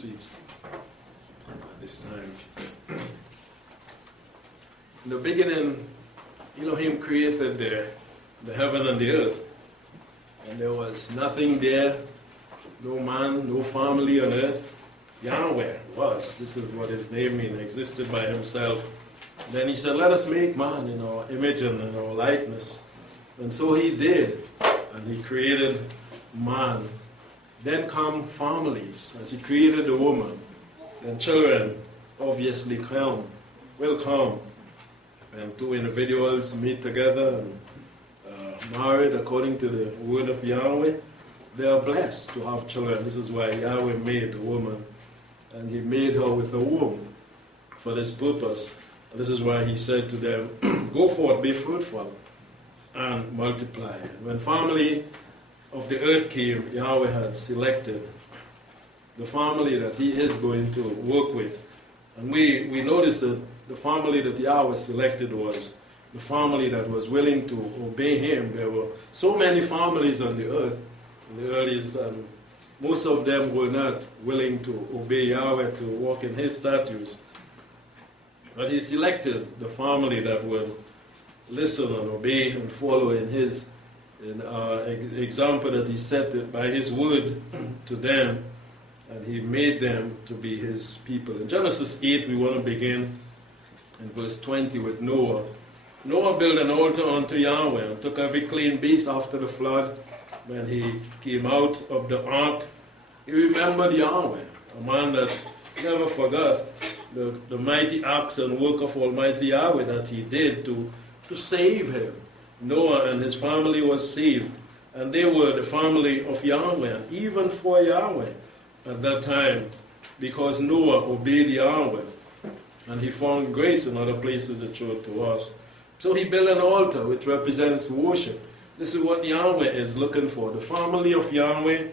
seats at this time. In the beginning, Elohim created the heaven and the earth. And there was nothing there, no man, no family on earth. Yahweh was, this is what his name means, existed by himself. And then he said, let us make man in our image and in our likeness. And so he did, and he created man. Then come families, as he created the woman. And children obviously will come. And two individuals meet together and married according to the word of Yahweh. They are blessed to have children. This is why Yahweh made the woman. And he made her with a womb for this purpose. And this is why he said to them, go forth, be fruitful, and multiply. And when family of the earth came, Yahweh had selected the family that he is going to work with. And we noticed that the family that Yahweh selected was the family that was willing to obey him. There were so many families on the earth in the earliest, and most of them were not willing to obey Yahweh, to walk in his statutes. But he selected the family that would listen and obey and follow in his example that he set by his word to them, and he made them to be his people. In Genesis 8, we want to begin in verse 20 with Noah. Noah built an altar unto Yahweh and took every clean beast after the flood. When he came out of the ark, he remembered Yahweh, a man that never forgot the mighty acts and work of Almighty Yahweh that he did to save him. Noah and his family was saved, and they were the family of Yahweh, and even for Yahweh at that time, because Noah obeyed Yahweh, and he found grace in other places it showed to us. So he built an altar which represents worship. This is what Yahweh is looking for, the family of Yahweh,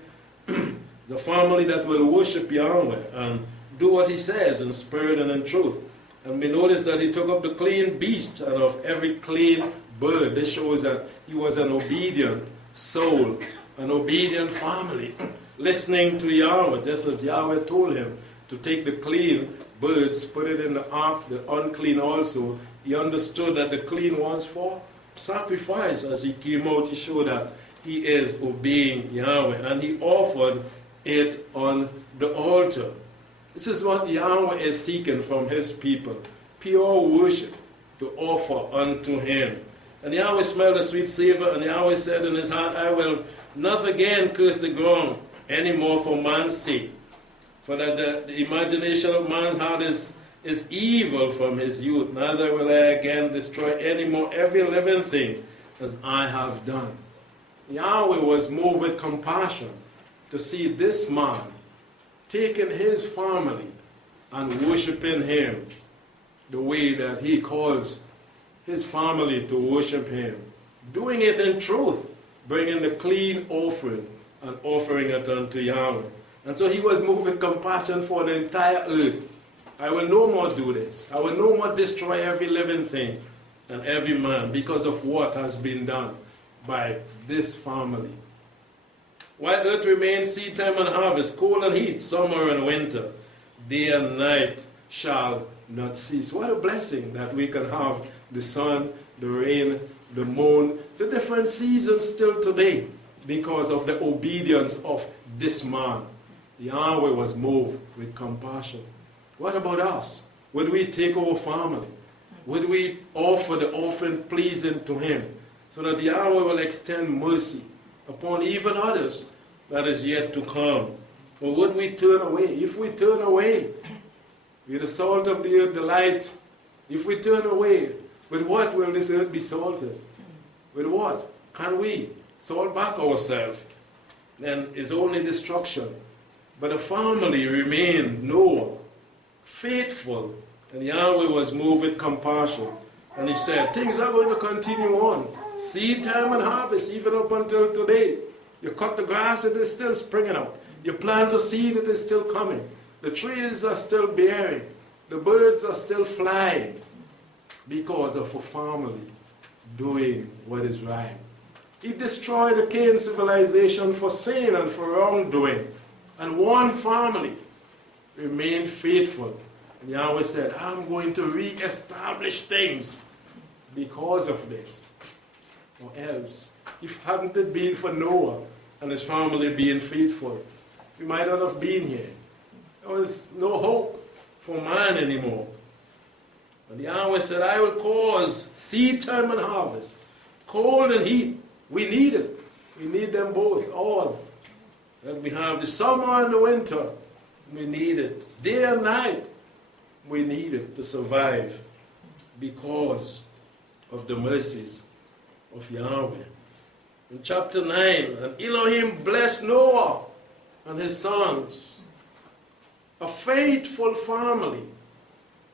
the family that will worship Yahweh and do what he says in spirit and in truth. And we notice that he took up the clean beast and of every clean bird. This shows that he was an obedient soul, an obedient family, listening to Yahweh, just as Yahweh told him to take the clean birds, put it in the ark, the unclean also. He understood that the clean was for sacrifice. As he came out, he showed that he is obeying Yahweh, and he offered it on the altar. This is what Yahweh is seeking from his people, pure worship to offer unto him. And Yahweh smelled a sweet savor, and Yahweh said in his heart, I will not again curse the ground anymore for man's sake, for that the imagination of man's heart is evil from his youth. Neither will I again destroy any more every living thing as I have done. Yahweh was moved with compassion to see this man taking his family and worshiping him the way that he calls his family to worship him. Doing it in truth, bringing the clean offering and offering it unto Yahweh. And so he was moved with compassion for the entire earth. I will no more do this. I will no more destroy every living thing and every man because of what has been done by this family. While earth remains, seed time and harvest, cold and heat, summer and winter, day and night shall not cease. What a blessing that we can have the sun, the rain, the moon, the different seasons still today because of the obedience of this man. Yahweh was moved with compassion. What about us? Would we take our family? Would we offer the offering pleasing to him so that Yahweh will extend mercy upon even others that is yet to come? Or would we turn away? If we turn away, we are the salt of the earth, the light. If we turn away, with what will this earth be salted? With what? Can we salt back ourselves? Then it's only destruction. But the family remained, Noah, faithful. And Yahweh was moved with compassion. And he said, things are going to continue on. Seed time and harvest, even up until today. You cut the grass, it is still springing up. You plant a seed, it is still coming. The trees are still bearing. The birds are still flying because of a family doing what is right. He destroyed the Cain civilization for sin and for wrongdoing. And one family remain faithful. And Yahweh said, I'm going to re-establish things because of this. Or else, if hadn't it been for Noah and his family being faithful, we might not have been here. There was no hope for man anymore. And Yahweh said, I will cause seed time and harvest, cold and heat. We need it. We need them both, all. That we have the summer and the winter. We need it. Day and night, we need it to survive because of the mercies of Yahweh. In chapter 9, and Elohim blessed Noah and his sons, a faithful family,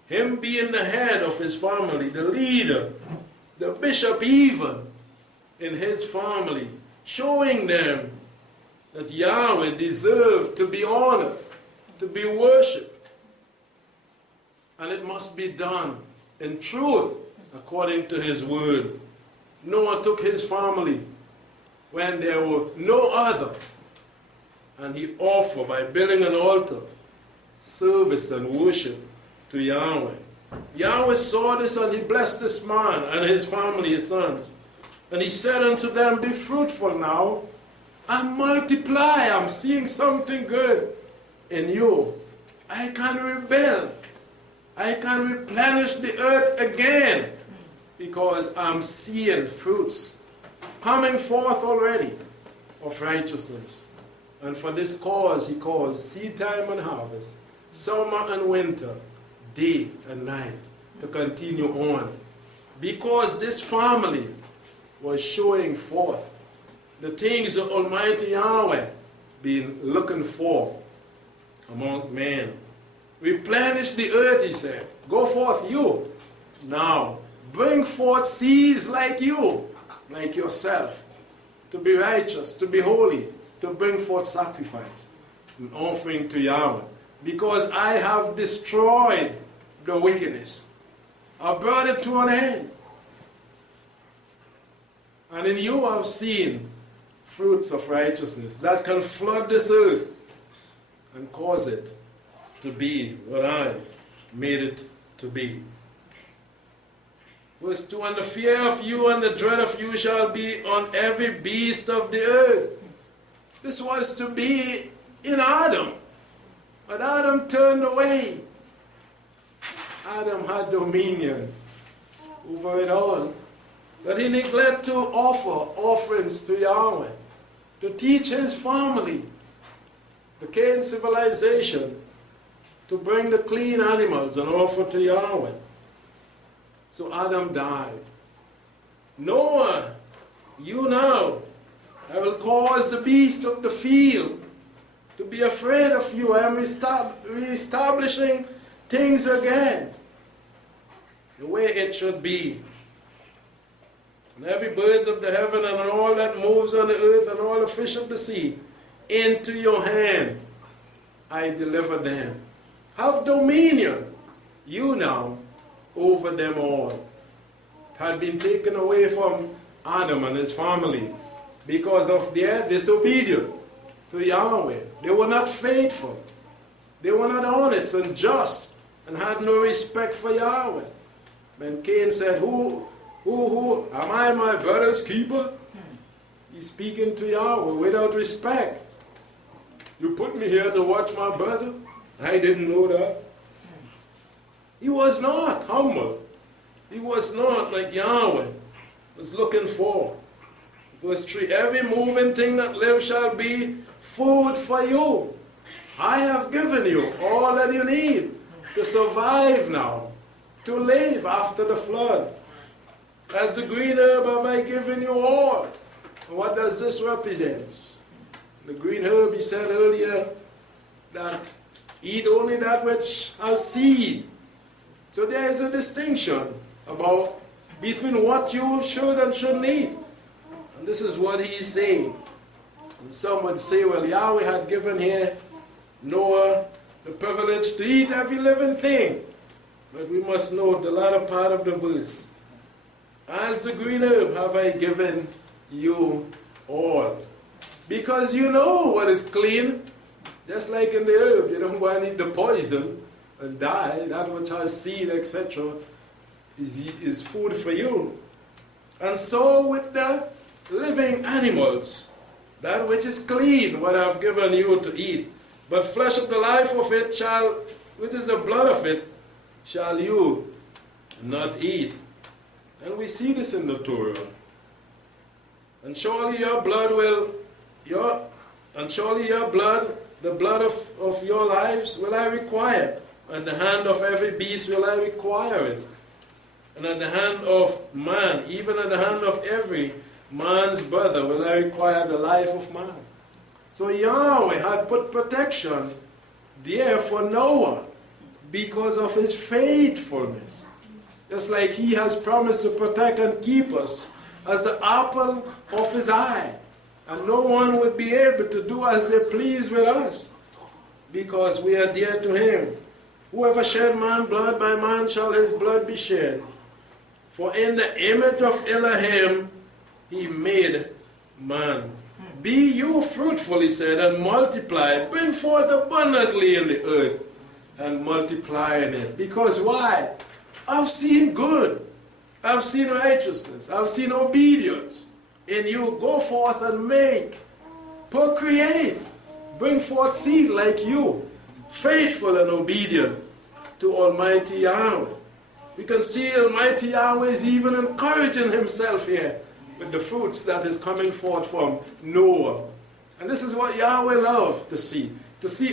him being the head of his family, the leader, the bishop even in his family, showing them that Yahweh deserved to be honored, to be worshipped. And it must be done in truth according to his word. Noah took his family when there were no other, and he offered by building an altar, service and worship to Yahweh. Yahweh saw this and he blessed this man and his family, his sons. And he said unto them, be fruitful now and multiply. I'm seeing something good in you. I can rebuild. I can replenish the earth again because I'm seeing fruits coming forth already of righteousness. And for this cause he calls seed time and harvest, summer and winter, day and night, to continue on. Because this family was showing forth the things of Almighty Yahweh been looking for among men. Replenish the earth, he said. Go forth you. Now, bring forth seeds like you, like yourself, to be righteous, to be holy, to bring forth sacrifice, an offering to Yahweh. Because I have destroyed the wickedness. I brought it to an end. And in you I've seen fruits of righteousness that can flood this earth and cause it to be what I made it to be. Verse 2, and the fear of you and the dread of you shall be on every beast of the earth. This was to be in Adam. But Adam turned away. Adam had dominion over it all. But he neglected to offer offerings to Yahweh, to teach his family, the Cain civilization, to bring the clean animals and offer to Yahweh. So Adam died. Noah, you now, I will cause the beasts of the field to be afraid of you. I am reestablishing things again, the way it should be. And every bird of the heaven and all that moves on the earth and all the fish of the sea, into your hand I deliver them. Have dominion, you now, over them all. It had been taken away from Adam and his family because of their disobedience to Yahweh. They were not faithful. They were not honest and just and had no respect for Yahweh. When Cain said, who, am I my brother's keeper? He's speaking to Yahweh without respect. You put me here to watch my brother? I didn't know that. He was not humble. He was not like Yahweh was looking for. Verse 3, every moving thing that lives shall be food for you. I have given you all that you need to survive now, to live after the flood. As the green herb have I given you all. And what does this represent? The green herb, he said earlier, that eat only that which has seed. So there is a distinction about between what you should and shouldn't eat. And this is what he's saying. And some would say, well, Yahweh had given here Noah the privilege to eat every living thing. But we must note the latter part of the verse. As the green herb have I given you all. Because you know what is clean Just like in the herb, you don't want to eat the poison and die. That which has seed, etc., is food for you. And so with the living animals, that which is clean, what I've given you to eat. But flesh of the life of it shall, which is the blood of it, shall you not eat. And we see this in the Torah. And surely your blood the blood of your lives will I require. And the hand of every beast will I require it. And at the hand of man, even at the hand of every man's brother, will I require the life of man. So Yahweh had put protection there for Noah because of his faithfulness. Just like he has promised to protect and keep us as the apple of his eye. And no one would be able to do as they please with us because we are dear to him. Whoever shed man's blood, by man shall his blood be shed. For in the image of Elohim he made man. Be you fruitful, he said, and multiply. Bring forth abundantly in the earth and multiply in it. Because why? I've seen good. I've seen righteousness. I've seen obedience. In you, go forth and make. Procreate. Bring forth seed like you. Faithful and obedient to Almighty Yahweh. We can see Almighty Yahweh is even encouraging himself here with the fruits that is coming forth from Noah. And this is what Yahweh loved to see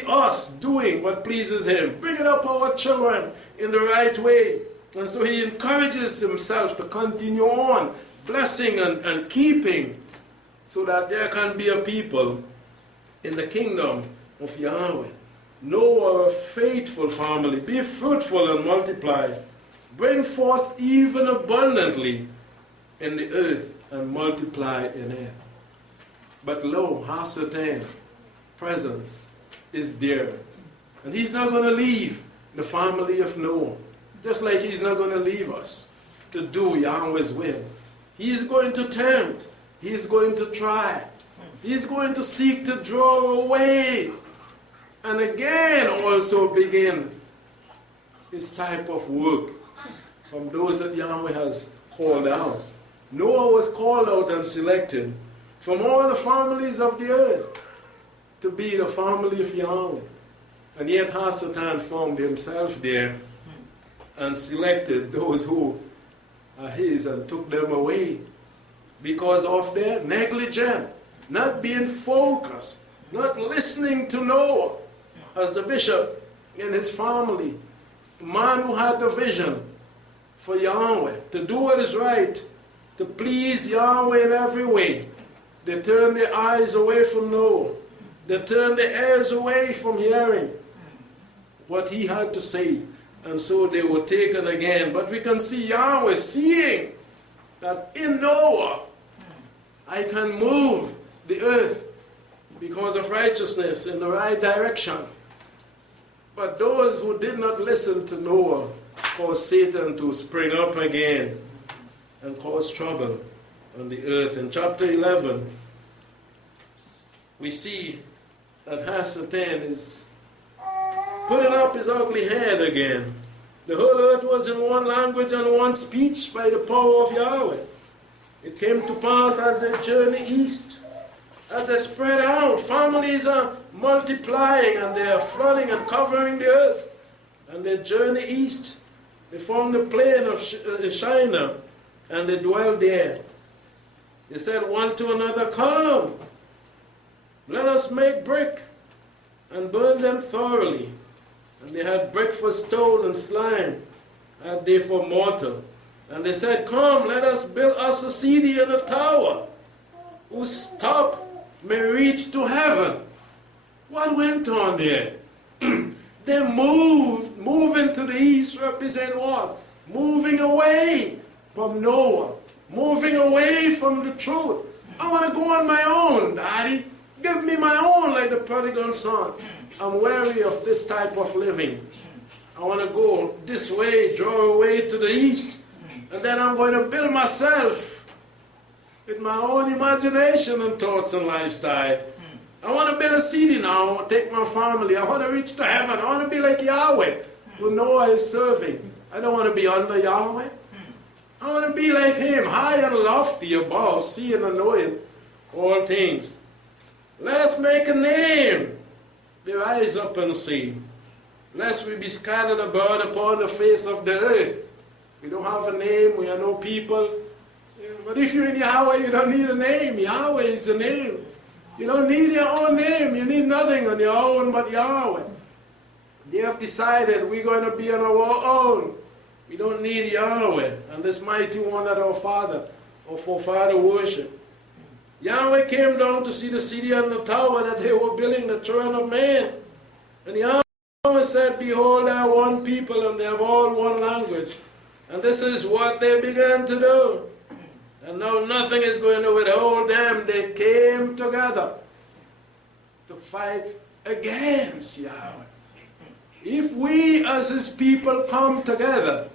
us doing what pleases him, bringing up our children in the right way. And so he encourages himself to continue on, blessing and keeping, so that there can be a people in the kingdom of Yahweh. Noah, a faithful family, be fruitful and multiply. Bring forth even abundantly in the earth and multiply in it. But lo, Hasatan, presence, is there. And he's not going to leave the family of Noah. Just like he's not going to leave us to do Yahweh's will. He's going to tempt. He's going to try. He's going to seek to draw away. And again also begin his type of work from those that Yahweh has called out. Noah was called out and selected from all the families of the earth to be the family of Yahweh. And yet Hasatan found himself there and selected those who are his and took them away because of their negligence, not being focused, not listening to Noah as the bishop in his family, the man who had the vision for Yahweh, to do what is right, to please Yahweh in every way. They turned their eyes away from Noah. They turned their ears away from hearing what he had to say. And so they were taken again. But we can see Yahweh seeing that in Noah, I can move the earth because of righteousness in the right direction. But those who did not listen to Noah caused Satan to spring up again and cause trouble on the earth. In chapter 11, we see that Hasatan is putting up his ugly head again. The whole earth was in one language and one speech by the power of Yahweh. It came to pass as they journey east, as they spread out, families are multiplying and they are flooding and covering the earth. And they journey east. They found the plain of Shinar and they dwelled there. They said one to another, "Come, let us make brick and burn them thoroughly." And they had brick for stone and slime, had they for mortar. And they said, "Come, let us build us a city and a tower, whose top may reach to heaven." What went on there? They moving to the east represent what? Moving away from Noah, moving away from the truth. I want to go on my own, Daddy. Give me my own, like the prodigal son. I'm weary of this type of living. I want to go this way, draw away to the east, and then I'm going to build myself with my own imagination and thoughts and lifestyle. I want to build a city now. I want to take my family. I want to reach to heaven. I want to be like Yahweh, who Noah is serving. I don't want to be under Yahweh. I want to be like him, high and lofty above, seeing and knowing all things. Let us make a name. They rise up and say, lest we be scattered abroad upon the face of the earth. We don't have a name, we are no people. But if you're in Yahweh, you don't need a name. Yahweh is the name. You don't need your own name. You need nothing on your own but Yahweh. They have decided we're going to be on our own. We don't need Yahweh and this mighty one that our forefather worship. Yahweh came down to see the city and the tower that they were building, the throne of man. And Yahweh said, behold, they are one people and they have all one language. And this is what they began to do. And now nothing is going to withhold them. They came together to fight against Yahweh. If we as his people come together,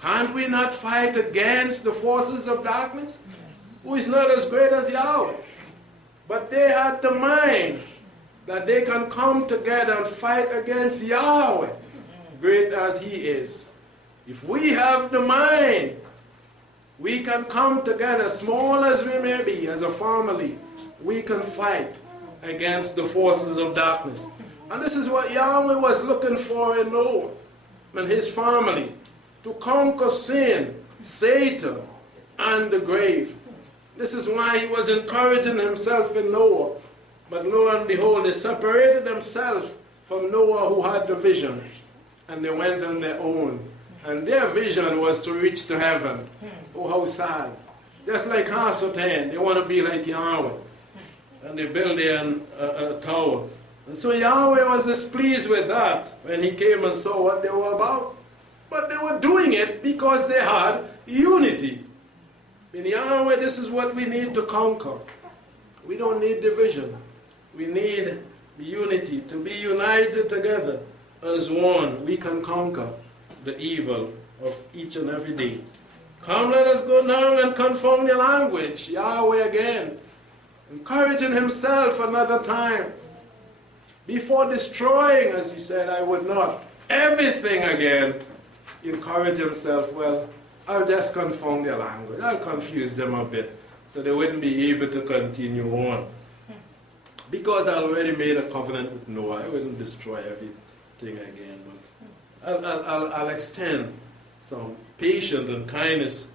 can't we not fight against the forces of darkness? Who is not as great as Yahweh? But they had the mind that they can come together and fight against Yahweh, great as he is. If we have the mind, we can come together, small as we may be, as a family. We can fight against the forces of darkness. And this is what Yahweh was looking for in Noah and his family, to conquer sin, Satan, and the grave. This is why he was encouraging himself in Noah. But lo and behold, they separated themselves from Noah, who had the vision, and they went on their own. And their vision was to reach to heaven. Oh, how sad. Just like Hasatan, they want to be like Yahweh. And they build a tower. And so Yahweh was displeased with that when he came and saw what they were about. But they were doing it because they had unity. In Yahweh, this is what we need to conquer. We don't need division. We need unity. To be united together as one, we can conquer the evil of each and every day. Come, let us go now and conform the language. Yahweh again, encouraging himself another time. Before destroying, as he said, I would not. Everything again. Encourage himself, well, I'll just conform their language. I'll confuse them a bit so they wouldn't be able to continue on. Because I already made a covenant with Noah, I wouldn't destroy everything again. But I'll extend some patience and kindness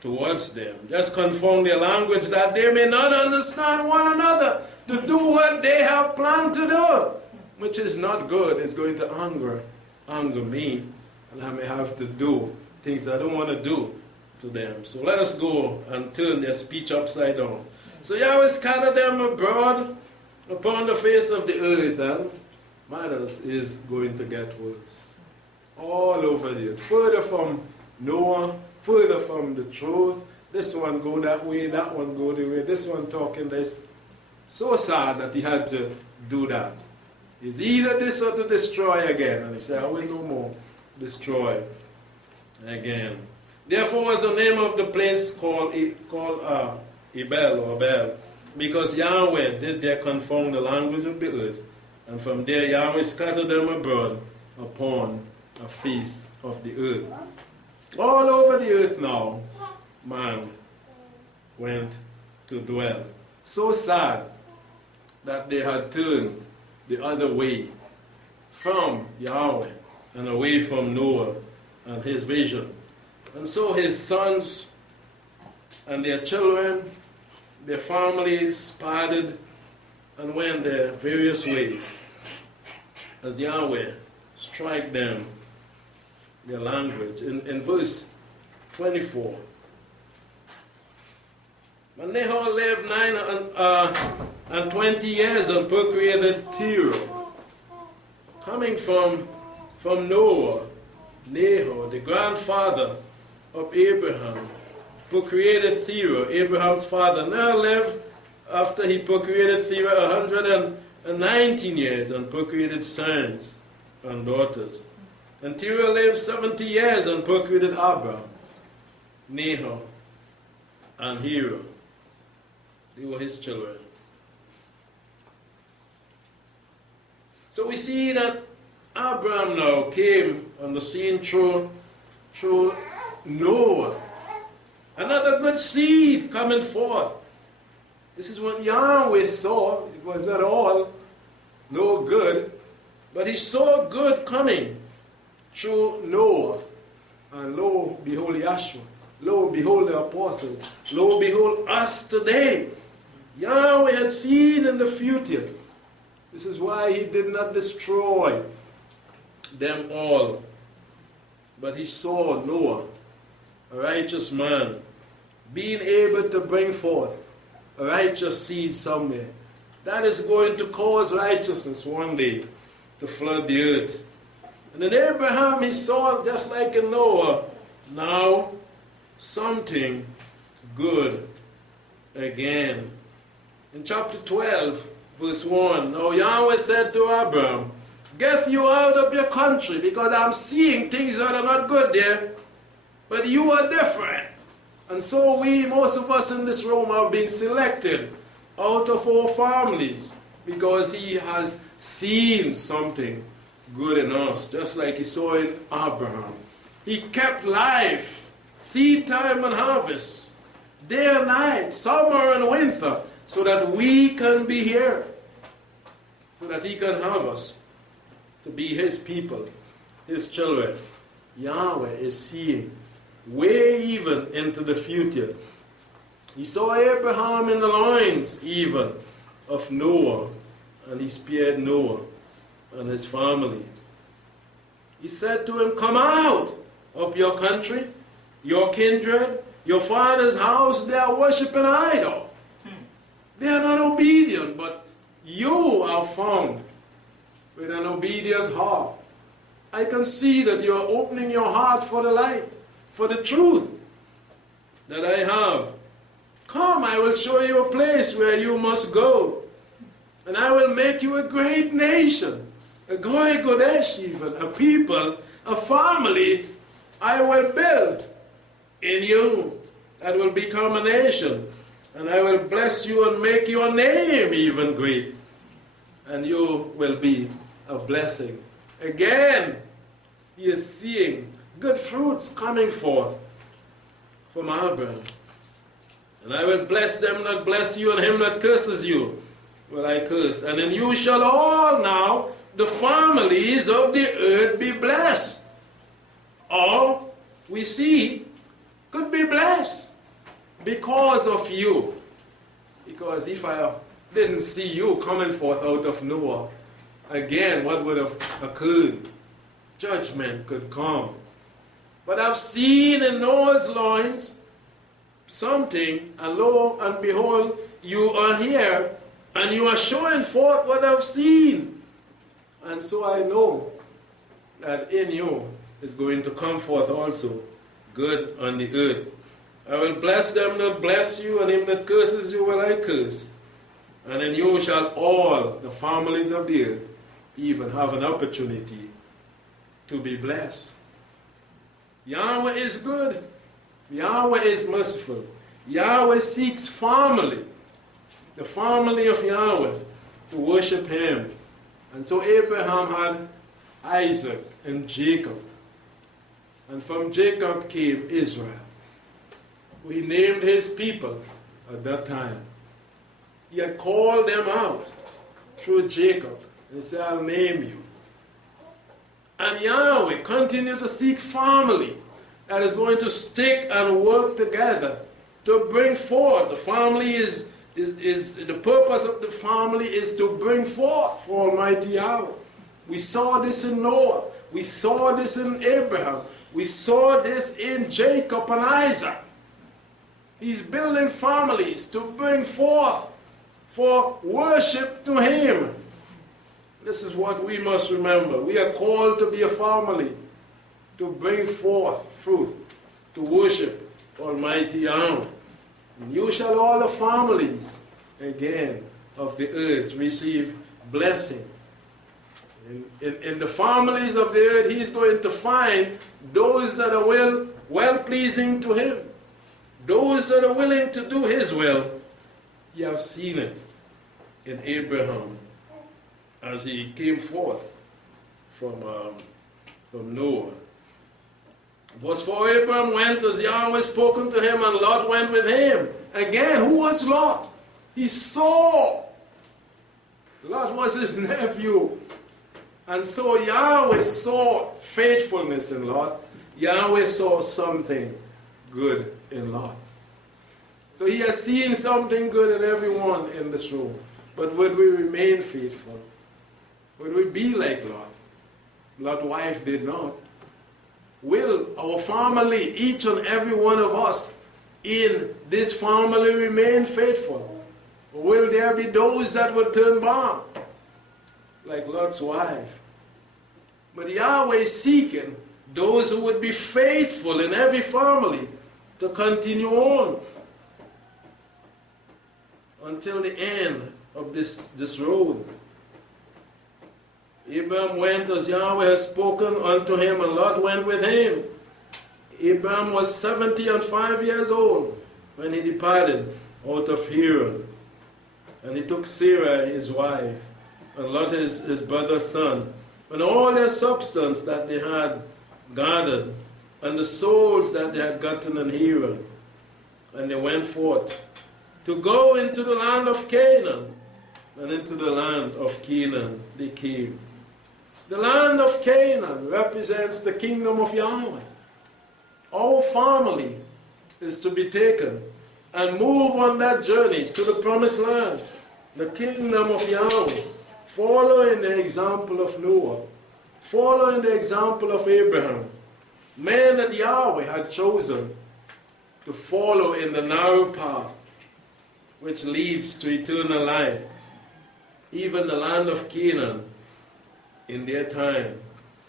towards them. Just conform their language that they may not understand one another to do what they have planned to do, which is not good. It's going to anger me, and I may have to do things I don't want to do to them. So let us go and turn their speech upside down. So Yahweh scattered them abroad upon the face of the earth, and matters is going to get worse. All over the earth. Further from Noah, further from the truth. This one go that way, that one go the way, this one talking this. So sad that he had to do that. It's either this or to destroy again. And he said, I will no more destroy again. Therefore was the name of the place called Ebel or Bel, because Yahweh did there conform the language of the earth, and from there Yahweh scattered them abroad upon the face of the earth. All over the earth now, man went to dwell. So sad that they had turned the other way from Yahweh and away from Noah and his vision. And so his sons and their children, their families parted and went their various ways as Yahweh strike them, their language. In verse 24, when Nahor lived 920 years and procreated Theo, coming from Noah, Nahor, the grandfather of Abraham, procreated Theo, Abraham's father. Now lived, after he procreated Theo, 119 years and procreated sons and daughters. And Theo lived 70 years and procreated Abram, Nahor, and Hero. They were his children. So we see that Abraham now came on the scene through Noah. Another good seed coming forth. This is what Yahweh saw. It was not all no good, but he saw good coming through Noah. And lo, behold Yahshua. Lo, behold the apostles. Lo, behold us today. Yahweh had seen in the future. This is why he did not destroy them all. But he saw Noah, a righteous man, being able to bring forth a righteous seed somewhere. That is going to cause righteousness one day to flood the earth. And in Abraham he saw, just like in Noah, now something good again. In chapter 12, verse 1, now Yahweh said to Abraham, get you out of your country, because I'm seeing things that are not good there, but you are different. And so most of us in this room have been selected out of our families, because he has seen something good in us, just like he saw in Abraham. He kept life, seed time and harvest, day and night, summer and winter, so that we can be here, so that he can have us to be his people, his children. Yahweh is seeing way even into the future. He saw Abraham in the loins even of Noah, and he spared Noah and his family. He said to him, come out of your country, your kindred, your father's house. They are worshiping an idol. They are not obedient, but you are found with an obedient heart. I can see that you are opening your heart for the light, for the truth that I have. Come, I will show you a place where you must go. And I will make you a great nation, a Goy Godesh even, a people, a family I will build in you that will become a nation. And I will bless you and make your name even great. And you will be a blessing. Again, he is seeing good fruits coming forth from Abraham. And I will bless them that bless you, and him that curses you will I curse. And in you shall all now the families of the earth be blessed. All we see could be blessed because of you. Because if I didn't see you coming forth out of Noah, again, what would have occurred? Judgment could come. But I've seen in Noah's loins something, and lo and behold, you are here, and you are showing forth what I've seen. And so I know that in you is going to come forth also good on the earth. I will bless them that bless you, and him that curses you will I curse. And in you shall all the families of the earth even have an opportunity to be blessed. Yahweh is good. Yahweh is merciful. Yahweh seeks family, the family of Yahweh, to worship him. And so Abraham had Isaac and Jacob. And from Jacob came Israel, who he named his people at that time. He had called them out through Jacob and said, I'll name you. And Yahweh continued to seek families that is going to stick and work together to bring forth. The family is the purpose of the family is to bring forth for Almighty Yahweh. We saw this in Noah. We saw this in Abraham. We saw this in Jacob and Isaac. He's building families to bring forth for worship to him. This is what we must remember. We are called to be a family, to bring forth fruit, to worship Almighty Yahweh. And you shall all the families, again, of the earth receive blessing. In the families of the earth, he is going to find those that are well-pleasing to him. Those that are willing to do his will. You have seen it in Abraham as he came forth from Noah. Verse 4, Abraham went as Yahweh spoken to him, and Lot went with him. Again, who was Lot? He saw. Lot was his nephew. And so Yahweh saw faithfulness in Lot. Yahweh saw something good in Lot. So he has seen something good in everyone in this room. But would we remain faithful? Would we be like Lot? Lot's wife did not. Will our family, each and every one of us in this family, remain faithful? Or will there be those that will turn back, like Lot's wife? But Yahweh is seeking those who would be faithful in every family to continue on until the end of this road. Abraham went as Yahweh had spoken unto him, and Lot went with him. Abraham was 75 years old when he departed out of Haran. And he took Sarah, his wife, and Lot, his brother's son, and all their substance that they had gathered, and the souls that they had gotten in Haran. And they went forth to go into the land of Canaan. And into the land of Canaan they came. The land of Canaan represents the kingdom of Yahweh. Our family is to be taken and move on that journey to the promised land, the kingdom of Yahweh, following the example of Noah, following the example of Abraham, men that Yahweh had chosen to follow in the narrow path which leads to eternal life, even the land of Canaan in their time.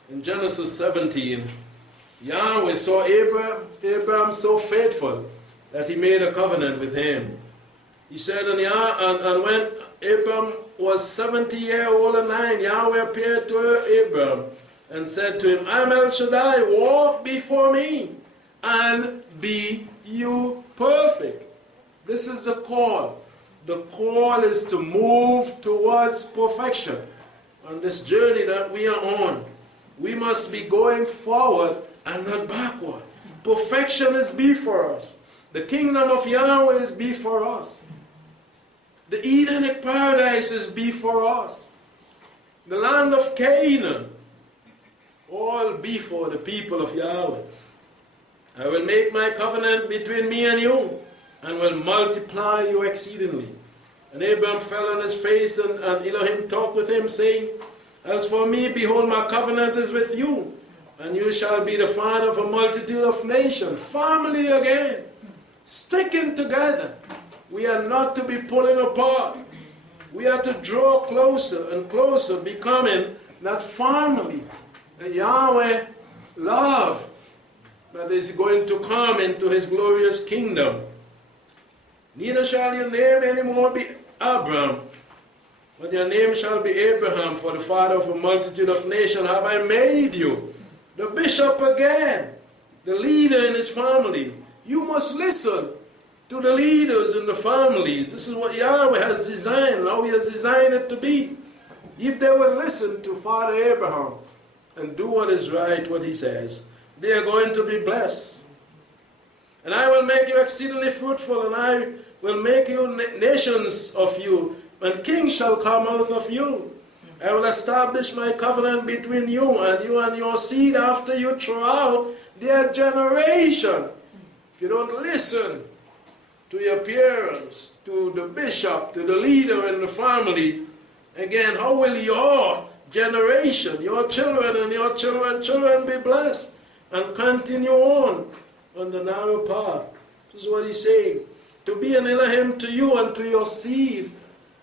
In Genesis 17, Yahweh saw Abraham so faithful that he made a covenant with him. He said, and when Abraham was 70 years old and 9, Yahweh appeared to Abraham and said to him, I am El Shaddai, walk before me and be you perfect. This is the call. The call is to move towards perfection. On this journey that we are on, we must be going forward and not backward. Perfection is before us. The kingdom of Yahweh is before us. The Edenic paradise is before us. The land of Canaan, all before the people of Yahweh. I will make my covenant between me and you, and will multiply you exceedingly. And Abraham fell on his face, and Elohim talked with him, saying, As for me, behold, my covenant is with you, and you shall be the father of a multitude of nations. Family again, sticking together. We are not to be pulling apart. We are to draw closer and closer, becoming that family, the Yahweh love that is going to come into his glorious kingdom. Neither shall your name anymore be Abram, but your name shall be Abraham, for the father of a multitude of nations have I made you. The bishop again, the leader in his family. You must listen to the leaders in the families. This is what Yahweh has designed, how he has designed it to be. If they will listen to Father Abraham and do what is right, what he says, they are going to be blessed. And I will make you exceedingly fruitful, and I will make you nations of you, and kings shall come out of you. I will establish my covenant between you and your seed after you throughout their generation. If you don't listen to your parents, to the bishop, to the leader in the family, again, how will your generation, your children and your children be blessed and continue on the narrow path? This is what he's saying. To be an Elohim to you and to your seed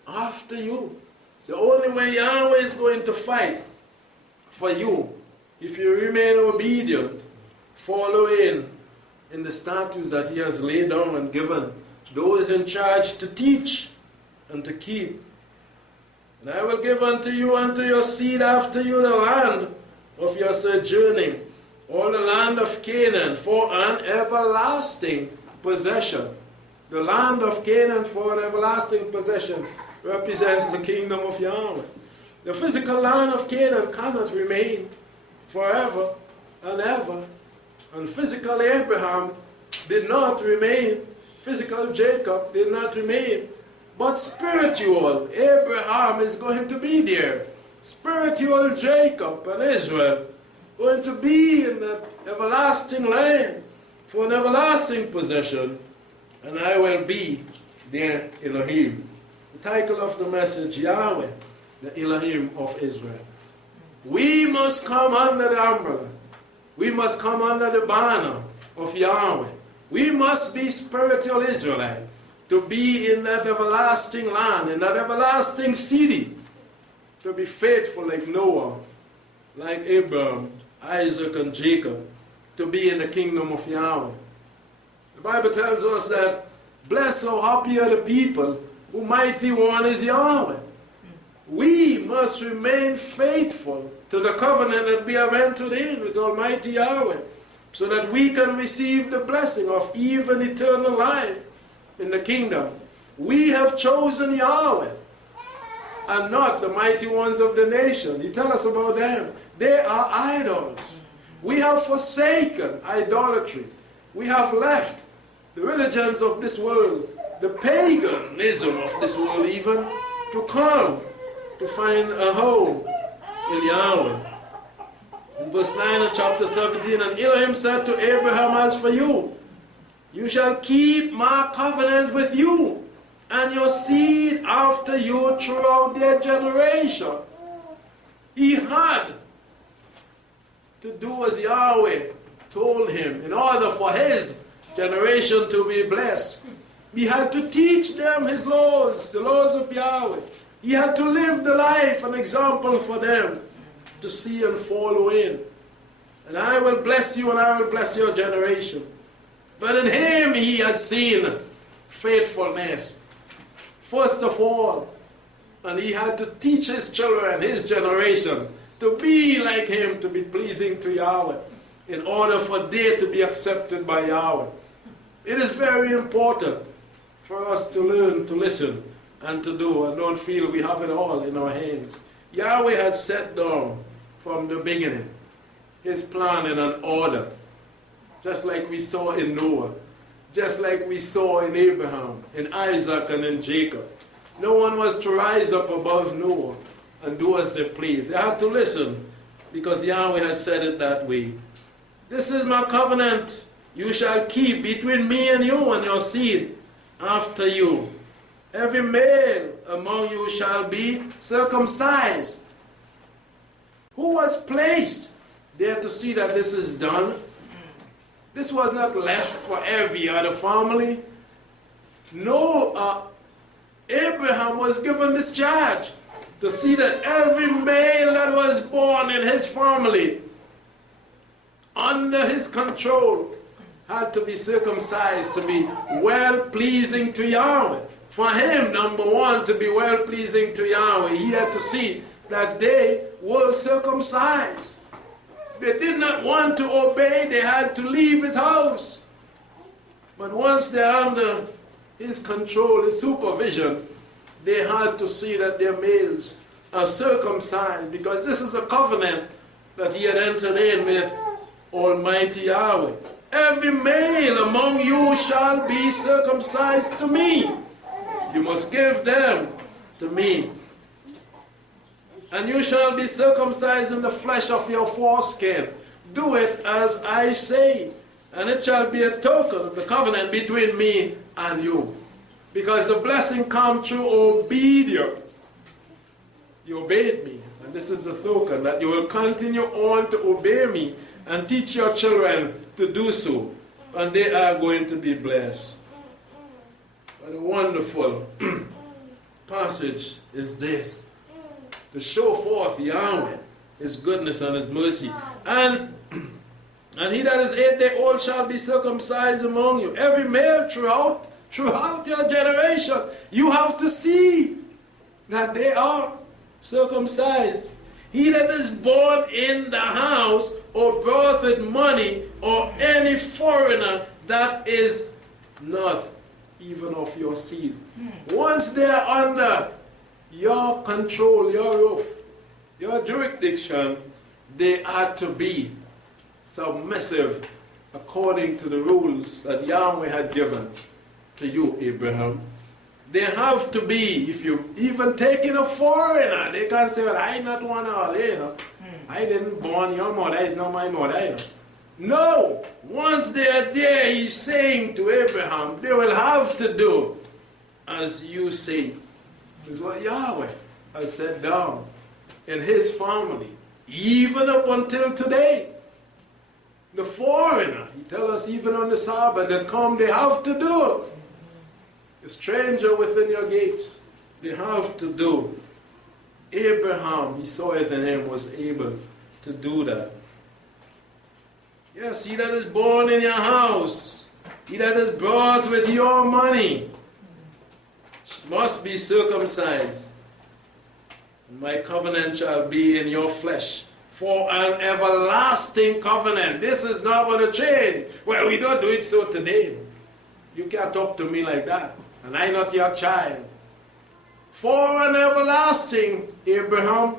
after you. It's the only way Yahweh is going to fight for you if you remain obedient, following in the statutes that he has laid down and given those in charge to teach and to keep. And I will give unto you and to your seed after you the land of your sojourning, all the land of Canaan, for an everlasting possession. The land of Canaan for an everlasting possession represents the kingdom of Yahweh. The physical land of Canaan cannot remain forever and ever. And physical Abraham did not remain. Physical Jacob did not remain. But spiritual Abraham is going to be there. Spiritual Jacob and Israel going to be in that everlasting land for an everlasting possession. And I will be their Elohim. The title of the message, Yahweh, the Elohim of Israel. We must come under the umbrella. We must come under the banner of Yahweh. We must be spiritual Israelite to be in that everlasting land, in that everlasting city, to be faithful like Noah, like Abraham, Isaac, and Jacob, to be in the kingdom of Yahweh. The Bible tells us that blessed or happy are the people who mighty one is Yahweh. We must remain faithful to the covenant that we have entered in with Almighty Yahweh, so that we can receive the blessing of even eternal life in the kingdom. We have chosen Yahweh and not the mighty ones of the nation. He tells us about them. They are idols. We have forsaken idolatry. We have left the religions of this world, the paganism of this world even, to come to find a home in Yahweh. In verse 9 of chapter 17, and Elohim said to Abraham, as for you, you shall keep my covenant with you and your seed after you throughout their generation. He had to do as Yahweh told him in order for his generation to be blessed. He had to teach them his laws, the laws of Yahweh. He had to live the life, an example for them to see and follow in. And I will bless you and I will bless your generation. But in him he had seen faithfulness, first of all. And he had to teach his children, his generation, to be like him, to be pleasing to Yahweh, in order for they to be accepted by Yahweh. It is very important for us to learn to listen and to do, and don't feel we have it all in our hands. Yahweh had set down from the beginning his plan in an order, just like we saw in Noah, just like we saw in Abraham, in Isaac, and in Jacob. No one was to rise up above Noah and do as they pleased. They had to listen because Yahweh had said it that way. This is my covenant you shall keep between me and you and your seed after you. Every male among you shall be circumcised. Who was placed there to see that this is done? This was not left for every other family. No, Abraham was given this charge to see that every male that was born in his family, under his control, had to be circumcised to be well-pleasing to Yahweh. For him, number one, to be well-pleasing to Yahweh, he had to see that they were circumcised. They did not want to obey, they had to leave his house. But once they're under his control, his supervision, they had to see that their males are circumcised, because this is a covenant that he had entered in with Almighty Yahweh. Every male among you shall be circumcised to me. You must give them to me. And you shall be circumcised in the flesh of your foreskin. Do it as I say. And it shall be a token of the covenant between me and you. Because the blessing comes through obedience. You obeyed me. And this is the token that you will continue on to obey me and teach your children to do so. And they are going to be blessed. What a wonderful passage is this. To show forth Yahweh, his goodness and his mercy. And he that is 8 days old shall be circumcised among you. Every male throughout your generation, you have to see that they are circumcised. He that is born in the house or brought with money, or any foreigner that is not even of your seed. Once they are under your control, your roof, your jurisdiction, they are to be submissive according to the rules that Yahweh had given to you, Abraham. They have to be. If you even take in a foreigner, they can say, well, I not one all, you know. I didn't born your mother, it's not my mother, you know. No! Once they are there, he's saying to Abraham, they will have to do as you say. This is what Yahweh has set down in his family, even up until today. The foreigner, he tells us even on the Sabbath that come, they have to do. The stranger within your gates, they have to do. Abraham, he saw it in him, was able to do that. Yes, he that is born in your house, he that is brought with your money, must be circumcised. And my covenant shall be in your flesh for an everlasting covenant. This is not going to change. Well, we don't do it so today. You can't talk to me like that. And I'm not your child. For an everlasting, Abraham,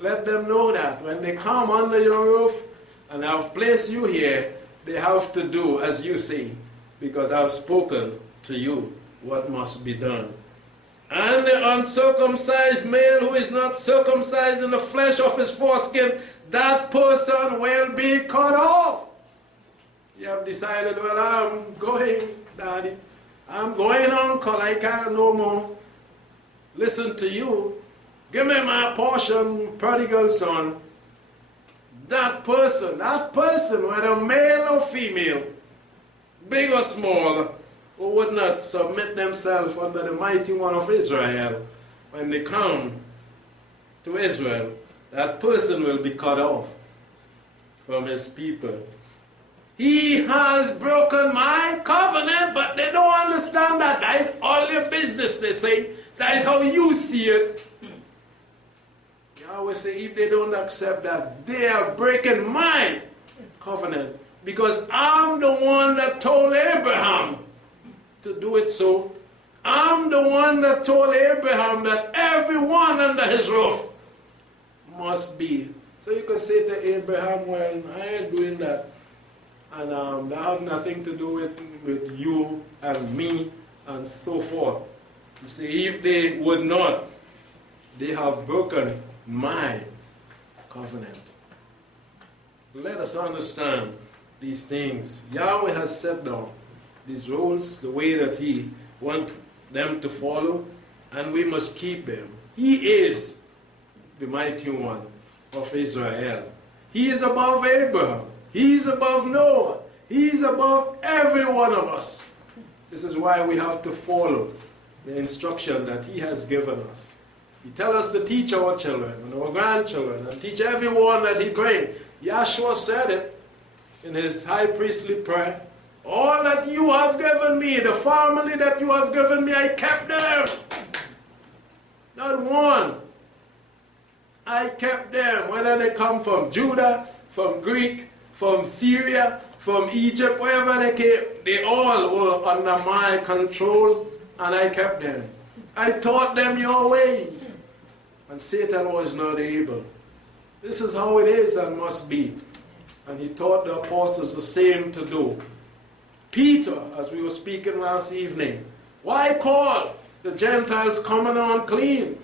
let them know that when they come under your roof and I've placed you here, they have to do as you say, because I've spoken to you what must be done. And the uncircumcised male who is not circumcised in the flesh of his foreskin, that person will be cut off. You have decided, well, I'm going, Daddy. I'm going, Uncle. I can't no more listen to you. Give me my portion, prodigal son. That person, whether male or female, big or small, who would not submit themselves under the mighty one of Israel, when they come to Israel, that person will be cut off from his people. He has broken my covenant, but they don't understand that. That is all your business, they say. That is how you see it. Yahweh say, if they don't accept that, they are breaking my covenant. Because I'm the one that told Abraham to do it so. I'm the one that told Abraham that everyone under his roof must be. So you can say to Abraham, well, I ain't doing that. And that have nothing to do with you and me and so forth. You see, if they would not, they have broken my covenant. Let us understand these things. Yahweh has set down these rules the way that he wants them to follow, and we must keep them. He is the mighty one of Israel. He is above Abraham. He is above Noah. He is above every one of us. This is why we have to follow the instruction that he has given us. He tells us to teach our children and our grandchildren and teach everyone that he brings. Yahshua said it in his high priestly prayer. All that you have given me, the family that you have given me, I kept them. Not one. I kept them, whether they come from Judah, from Greek, from Syria, from Egypt, wherever they came, they all were under my control, and I kept them. I taught them your ways, and Satan was not able. This is how it is and must be. And he taught the apostles the same to do. Peter, as we were speaking last evening, why call the Gentiles common or unclean?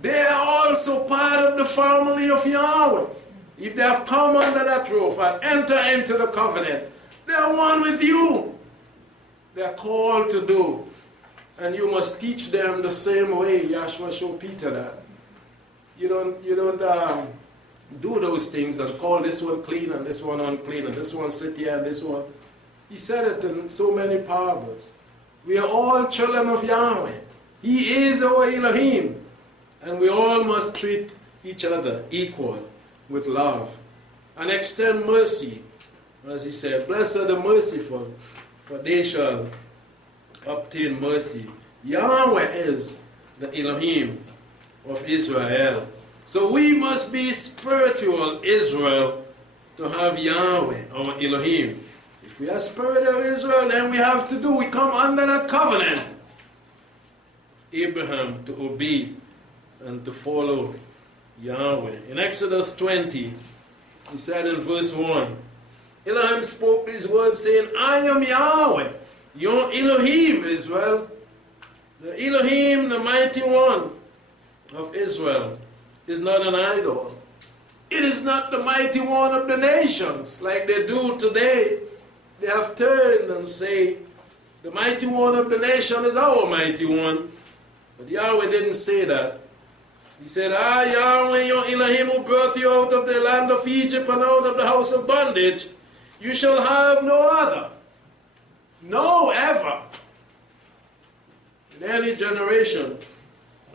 They are also part of the family of Yahweh. If they have come under that roof and enter into the covenant, they are one with you. They are called to do. And you must teach them the same way Yahshua showed Peter that. You don't do those things and call this one clean and this one unclean and this one sit here and this one. He said it in so many parables. We are all children of Yahweh. He is our Elohim. And we all must treat each other equal with love and extend mercy. As he said, blessed are the merciful, for they shall obtain mercy. Yahweh is the Elohim of Israel. So we must be spiritual Israel to have Yahweh, our Elohim. If we are spiritual Israel, then we have to do, we come under that covenant. Abraham to obey and to follow Yahweh. In Exodus 20, he said in verse 1, Elohim spoke these words saying, I am Yahweh, your Elohim, Israel. The Elohim, the mighty one of Israel, is not an idol. It is not the mighty one of the nations like they do today. They have turned and say, the mighty one of the nation is our mighty one. But Yahweh didn't say that. He said, Yahweh, your Elohim who brought you out of the land of Egypt and out of the house of bondage, you shall have no other. No, ever. In any generation,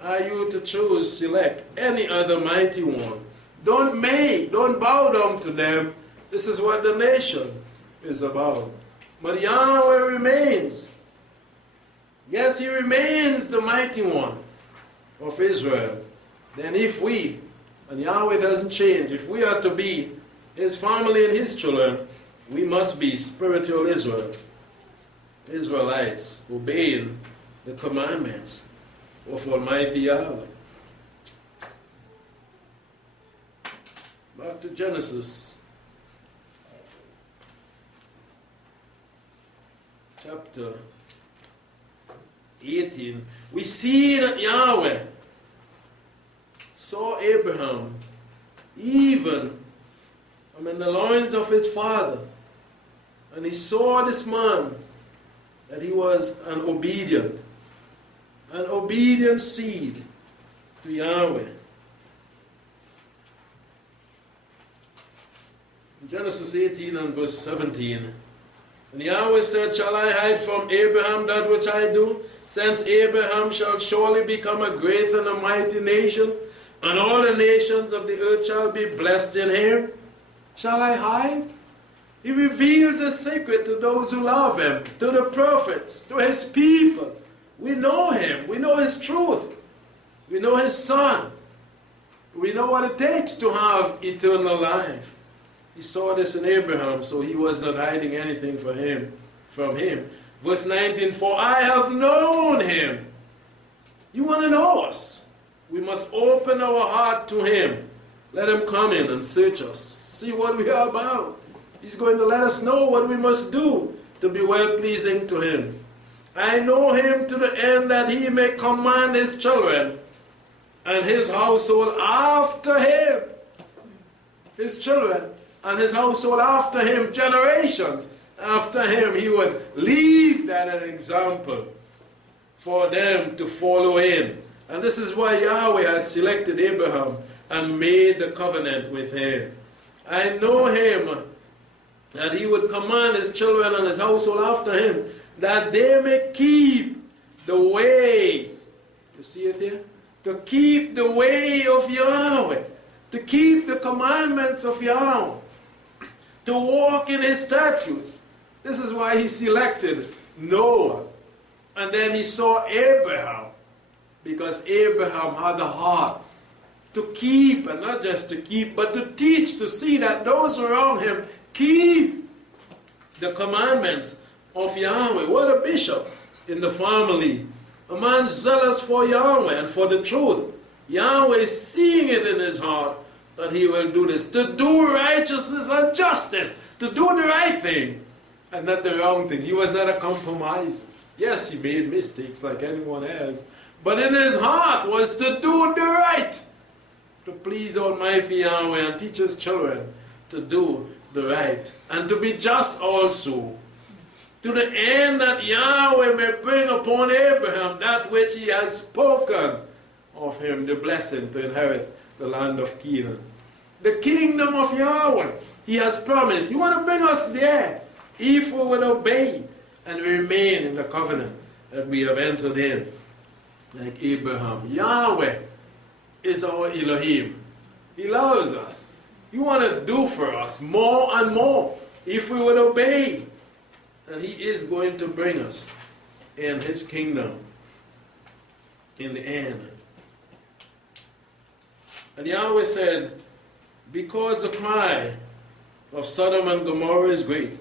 are you to choose, select any other mighty one. Don't bow down to them. This is what the nation is about. But Yahweh remains. Yes, he remains the mighty one of Israel. Then if we, and Yahweh doesn't change, if we are to be his family and his children, we must be spiritual Israelites, obeying the commandments of Almighty Yahweh. Back to Genesis chapter 18. We see that Yahweh saw Abraham even in the loins of his father, and he saw this man, that he was an obedient seed to Yahweh. In Genesis 18 and verse 17, and Yahweh said, shall I hide from Abraham that which I do? Since Abraham shall surely become a great and a mighty nation, and all the nations of the earth shall be blessed in him. Shall I hide? He reveals his secret to those who love him, to the prophets, to his people. We know him. We know his truth. We know his son. We know what it takes to have eternal life. He saw this in Abraham, so he was not hiding anything from him. Verse 19, for I have known him. You want to know us? We must open our heart to him. Let him come in and search us. See what we are about. He's going to let us know what we must do to be well-pleasing to him. I know him to the end that he may command his children and his household after him. His children and his household after him, generations after him. He would leave that an example for them to follow in. And this is why Yahweh had selected Abraham and made the covenant with him. I know him, that he would command his children and his household after him, that they may keep the way. You see it here? To keep the way of Yahweh. To keep the commandments of Yahweh. To walk in his statutes. This is why he selected Noah. And then he saw Abraham. Because Abraham had a heart to keep, and not just to keep, but to teach, to see that those around him keep the commandments of Yahweh. What a bishop in the family. A man zealous for Yahweh and for the truth. Yahweh is seeing it in his heart that he will do this. To do righteousness and justice. To do the right thing and not the wrong thing. He was not a compromiser. Yes, he made mistakes like anyone else. But in his heart was to do the right. To please Almighty Yahweh and teach his children to do the right. And to be just also. To the end that Yahweh may bring upon Abraham that which he has spoken of him, the blessing to inherit the land of Canaan. The kingdom of Yahweh, he has promised. He want to bring us there if we will obey and remain in the covenant that we have entered in. Like Abraham. Yahweh is our Elohim. He loves us. He want to do for us more and more if we would obey. And he is going to bring us in his kingdom in the end. And Yahweh said, because the cry of Sodom and Gomorrah is great,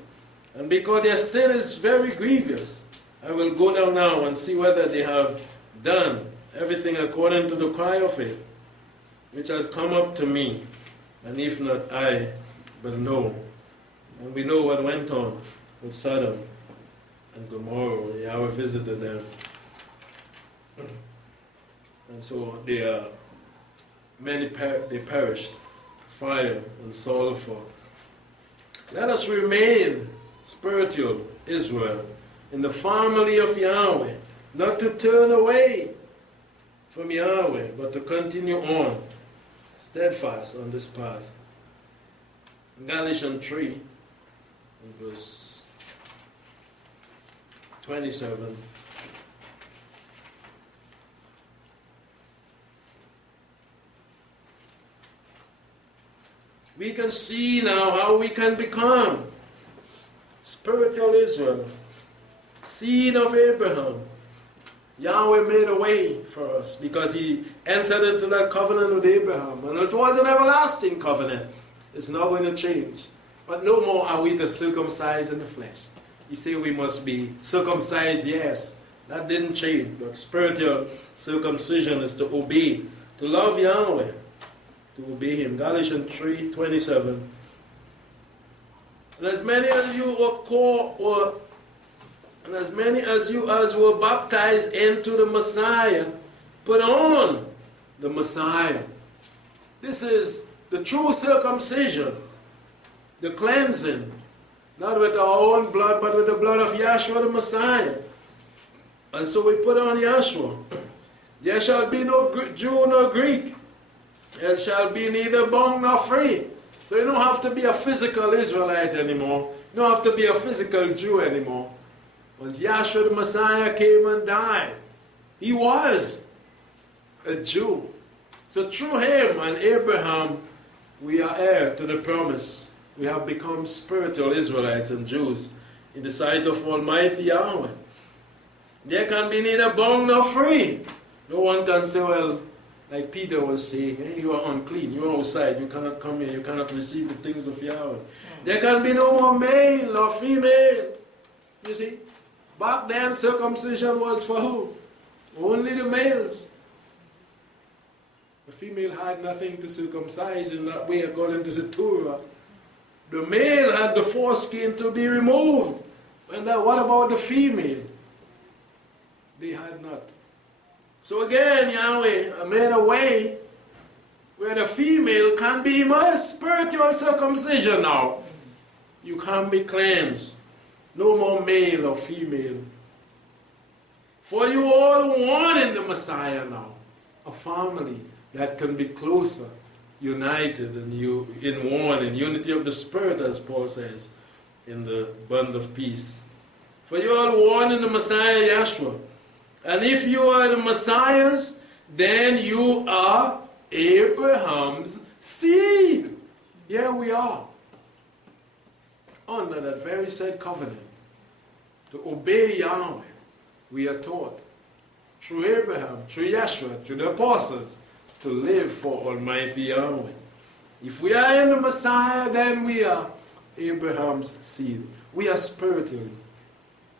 and because their sin is very grievous, I will go down now and see whether they have done everything according to the cry of it. which has come up to me, and if not I, but know. And we know what went on with Sodom and Gomorrah. Yahweh visited them. And so many they perished, fire and sulfur. Let us remain spiritual Israel in the family of Yahweh, not to turn away from Yahweh, but to continue on, steadfast on this path. Galatians 3, verse 27. We can see now how we can become spiritual Israel, seed of Abraham. Yahweh made a way for us because he entered into that covenant with Abraham. And it was an everlasting covenant. It's not going to change. But no more are we to circumcise in the flesh. He said we must be circumcised, yes. That didn't change. But spiritual circumcision is to obey, to love Yahweh, to obey him. Galatians 3:27. And as many as you and as many as you as were baptized into the Messiah, put on the Messiah. This is the true circumcision, the cleansing, not with our own blood, but with the blood of Yahshua the Messiah. And so we put on Yahshua. There shall be no Jew nor Greek. There shall be neither bond nor free. So you don't have to be a physical Israelite anymore. You don't have to be a physical Jew anymore. Once Yahshua the Messiah came and died, he was a Jew. So through him and Abraham, we are heir to the promise. We have become spiritual Israelites and Jews in the sight of Almighty Yahweh. There can be neither bond nor free. No one can say, well, like Peter was saying, hey, you are unclean, you are outside, you cannot come here, you cannot receive the things of Yahweh. There can be no more male nor female. You see? Back then, circumcision was for who? Only the males. The female had nothing to circumcise in that way according to the Torah. The male had the foreskin to be removed. And what about the female? They had not. So again, Yahweh made a way where the female can be immersed. Spiritual circumcision now. You can be cleansed. No more male or female. For you all one in the Messiah now. A family that can be closer, united in one, in unity of the Spirit, as Paul says, in the bond of peace. For you all one in the Messiah Yahshua. And if you are the Messiahs, then you are Abraham's seed. Here we are. Under that very said covenant, to obey Yahweh, we are taught through Abraham, through Yahshua, through the apostles, to live for Almighty Yahweh. If we are in the Messiah, then we are Abraham's seed. We are spiritually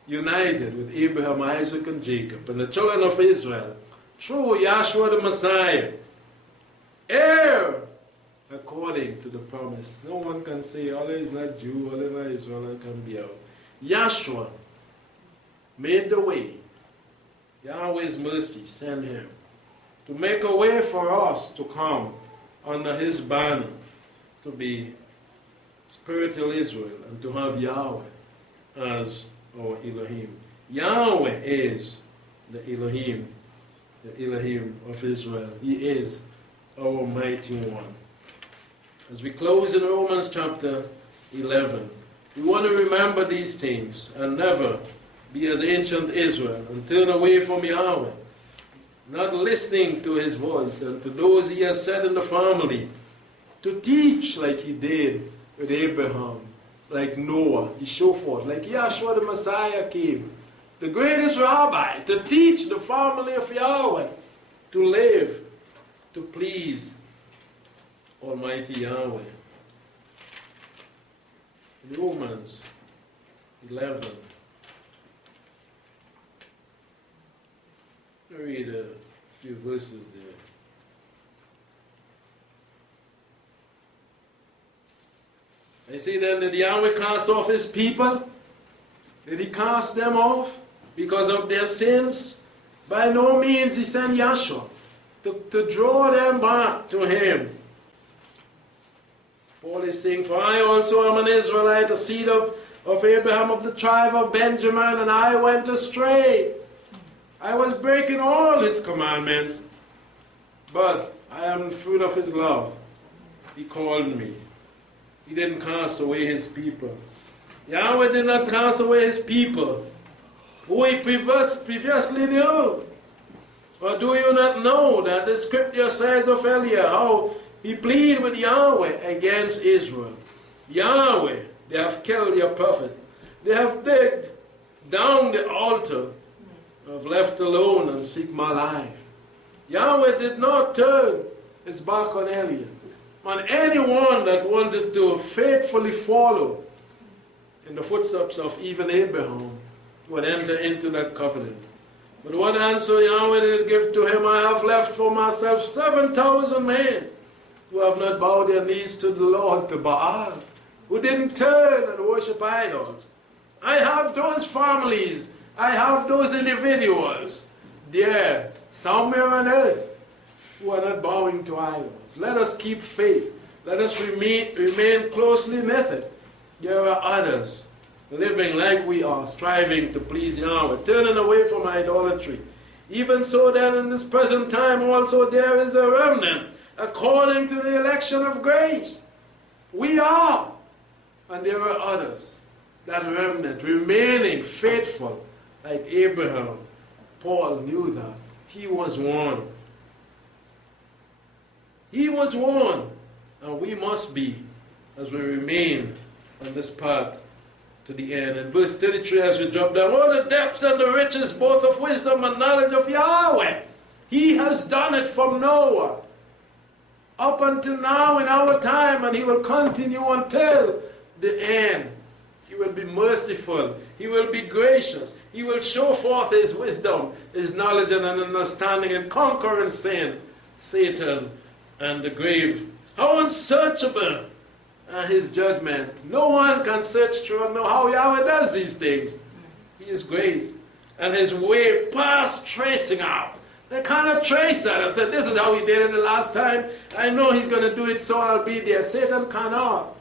united with Abraham, Isaac, and Jacob, and the children of Israel, through Yahshua the Messiah, heir according to the promise. No one can say, Allah is not Jew, Allah is not Israel, Allah can be out. Yahshua made the way. Yahweh's mercy sent him to make a way for us to come under his banner, to be spiritual Israel, and to have Yahweh as our Elohim. Yahweh is the Elohim of Israel. He is our mighty one. As we close in Romans chapter 11, we want to remember these things and never be as ancient Israel and turn away from Yahweh, not listening to his voice and to those he has set in the family, to teach like he did with Abraham, like Noah, he showed forth, like Yahshua the Messiah came, the greatest rabbi, to teach the family of Yahweh to live, to please Almighty Yahweh. In Romans 11, I read a few verses there. You see then, did Yahweh cast off his people? Did he cast them off because of their sins? By no means. He sent Yahshua to draw them back to him. Paul is saying, for I also am an Israelite, a seed of Abraham, of the tribe of Benjamin, and I went astray. I was breaking all his commandments, but I am the fruit of his love. He called me. He didn't cast away his people. Yahweh did not cast away his people, who he previously knew. Or do you not know that the scripture says of Eliah, how he pleaded with Yahweh against Israel? Yahweh, they have killed your prophet. They have digged down the altar, have left alone and seek my life. Yahweh did not turn his back on Eliah, on anyone that wanted to faithfully follow in the footsteps of even Abraham, would enter into that covenant. But what answer Yahweh did give to him? I have left for myself 7,000 men who have not bowed their knees to the Lord, to Baal, who didn't turn and worship idols. I have those families, I have those individuals there, somewhere on earth, who are not bowing to idols. Let us keep faith. Let us remain closely knitted. There are others living like we are, striving to please Yahweh, turning away from idolatry. Even so then, in this present time also there is a remnant according to the election of grace. We are, and there are others, that remnant remaining faithful like Abraham. Paul knew that. He was one. He was one, and we must be, as we remain on this path to the end. In verse 33, as we drop down, all the depths and the riches both of wisdom and knowledge of Yahweh. He has done it from Noah up until now in our time, and he will continue until the end. He will be merciful. He will be gracious. He will show forth his wisdom, his knowledge and understanding in conquering sin, Satan, and the grave. How unsearchable are his judgment. No one can search through and know how Yahweh does these things. He is great. And his way past tracing out. They cannot trace that and say, this is how he did it the last time. I know he's going to do it, so I'll be there. Satan cannot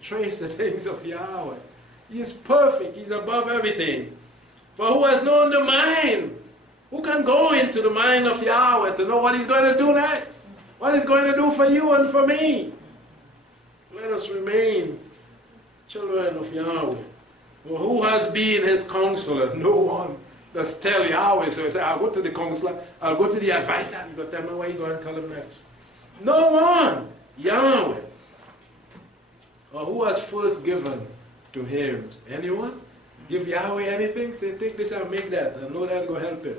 trace the things of Yahweh. He is perfect. He's above everything. For who has known the mind? Who can go into the mind of Yahweh to know what he's going to do next? What he's going to do for you and for me? Let us remain children of Yahweh. Well, who has been his counselor? No one. Let's tell Yahweh. So he said, I'll go to the counselor, I'll go to the advisor, and you go tell me where you go and tell him next. No one. Yahweh. Or who has first given to him? Anyone? Give Yahweh anything? Say, take this and make that. I know that will help him.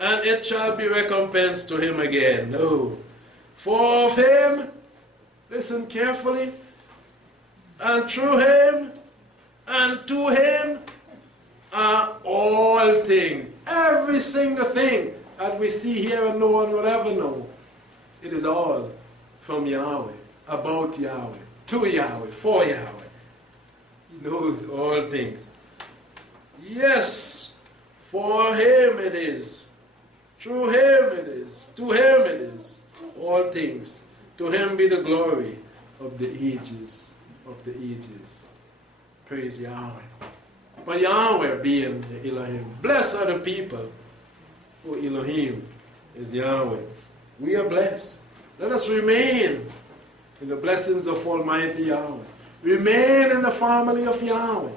And it shall be recompensed to him again. No. For of him, listen carefully, and through him, and to him are all things. Every single thing that we see here and no one will ever know. It is all from Yahweh, about Yahweh, to Yahweh, for Yahweh. He knows all things. Yes, for him it is. Through him it is. To him it is. All things. To him be the glory of the ages. Of the ages. Praise Yahweh. But Yahweh being the Elohim. Blessed are the people who Elohim is Yahweh. We are blessed. Let us remain in the blessings of Almighty Yahweh. Remain in the family of Yahweh.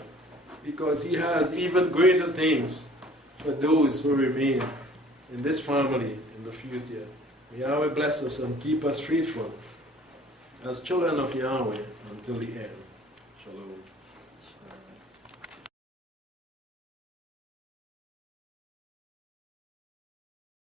Because he has even greater things for those who remain in this family in the future. May Yahweh bless us and keep us faithful as children of Yahweh until the end. Shalom.